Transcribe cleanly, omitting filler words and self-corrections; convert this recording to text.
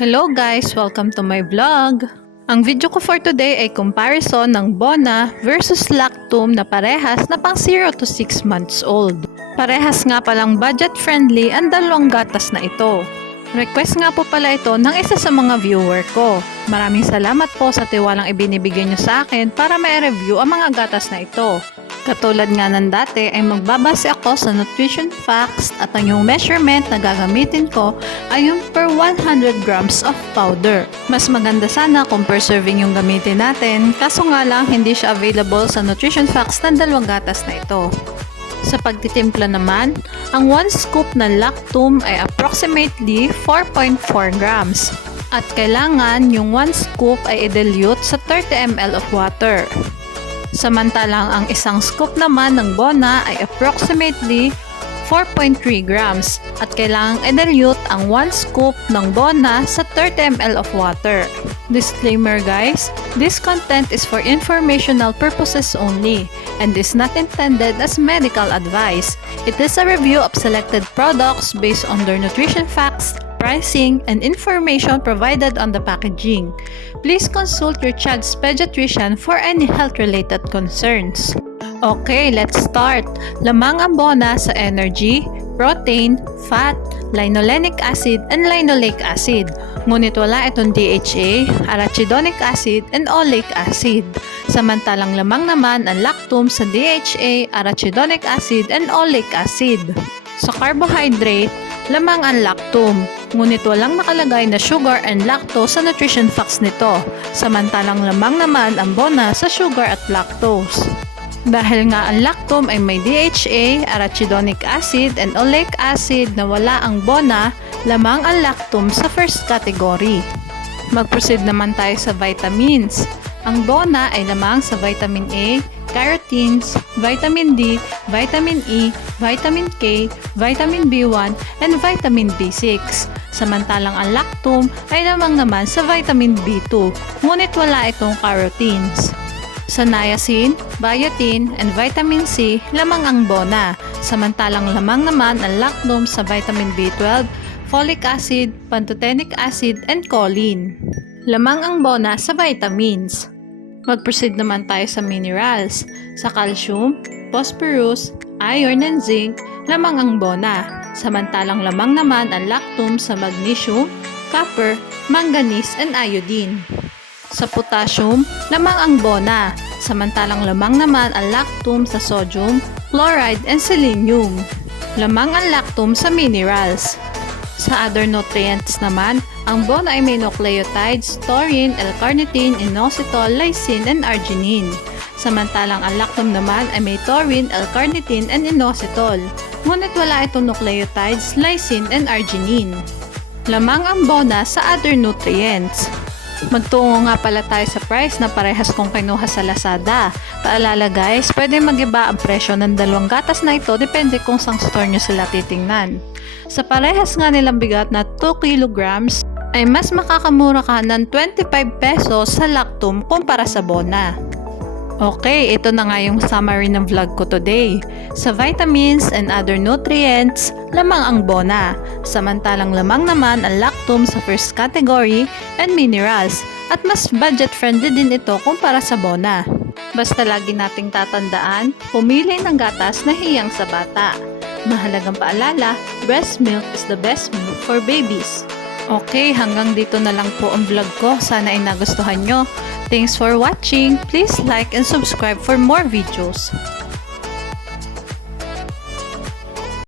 Hello guys! Welcome to my vlog! Ang video ko for today ay comparison ng Bona versus Lactum na parehas na pang 0 to 6 months old. Parehas nga palang budget friendly ang dalawang gatas na ito. Request nga po pala ito ng isa sa mga viewer ko. Maraming salamat po sa tiwalang ibinibigay nyo sa akin para ma-review ang mga gatas na ito. Katulad nga ng dati ay magbabase ako sa nutrition facts at ang yung measurement na gagamitin ko ay yung per 100 grams of powder. Mas maganda sana kung per serving yung gamitin natin, kaso nga lang hindi siya available sa nutrition facts ng dalawang gatas na ito. Sa pagtitimpla naman, ang 1 scoop ng Lactum ay approximately 4.4 grams at kailangan yung 1 scoop ay i-dilute sa 30 ml of water. Samantalang ang isang scoop naman ng Bona ay approximately 4.3 grams at kailangang i-dilute ang 1 scoop ng Bona sa 30 ml of water. Disclaimer guys, this content is for informational purposes only and is not intended as medical advice. It is a review of selected products based on their nutrition facts, pricing, and information provided on the packaging. Please consult your child's pediatrician for any health-related concerns. Okay, let's start. Lamang ang Bona sa energy, protein, fat, linolenic acid, and linoleic acid. Ngunit wala itong DHA, arachidonic acid, and oleic acid. Samantalang lamang naman ang Lactum sa DHA, arachidonic acid, and oleic acid. Sa carbohydrate, lamang ang Lactum, ngunit walang nakalagay na sugar and lactose sa nutrition facts nito, samantalang lamang naman ang Bona sa sugar at lactose. Dahil nga ang Lactum ay may DHA, arachidonic acid, and oleic acid na wala ang Bona, lamang ang Lactum sa first category. Mag-proceed naman tayo sa vitamins. Ang Bona ay lamang sa vitamin A, carotenes, vitamin D, vitamin E, vitamin K, vitamin B1, and vitamin B6. Samantalang ang Lactum ay lamang naman sa vitamin B2, ngunit wala itong carotenes. Sa niacin, biotin, and vitamin C, lamang ang Bona. Samantalang lamang naman ang Lactum sa vitamin B12, folic acid, pantothenic acid, and choline. Lamang ang Bona sa vitamins. Mag-proceed naman tayo sa minerals. Sa calcium, phosphorus, iron, and zinc, lamang ang Bona. Samantalang lamang naman ang Lactum sa magnesium, copper, manganese, and iodine. Sa potassium, lamang ang Bona. Samantalang lamang naman ang Lactum sa sodium, chloride, and selenium. Lamang ang Lactum sa minerals. Sa other nutrients naman, ang Bona ay may nucleotides, taurine, L-carnitine, inositol, lysine, and arginine. Samantalang ang Lactum naman ay may taurine, L-carnitine, and inositol. Ngunit wala itong nucleotides, lysine, and arginine. Lamang ang Bona sa other nutrients. Magtungo nga pala tayo sa price na parehas kong kinuha sa Lazada. Paalala guys, pwede mag-iba ang presyo ng dalawang gatas na ito depende kung sang store nyo sila titingnan. Sa parehas nga nilang bigat na 2 kilograms, ay mas makakamura ka ng 25 pesos sa Lactum kumpara sa Bona. Okay, ito na nga yung summary ng vlog ko today. Sa vitamins and other nutrients, lamang ang Bona. Samantalang lamang naman ang Lactum sa first category and minerals. At mas budget friendly din ito kumpara sa Bona. Basta lagi nating tatandaan, pumili ng gatas na hiyang sa bata. Mahalagang paalala, breast milk is the best milk for babies. Okay, hanggang dito na lang po ang vlog ko. Sana ay nagustuhan nyo. Thanks for watching. Please like and subscribe for more videos.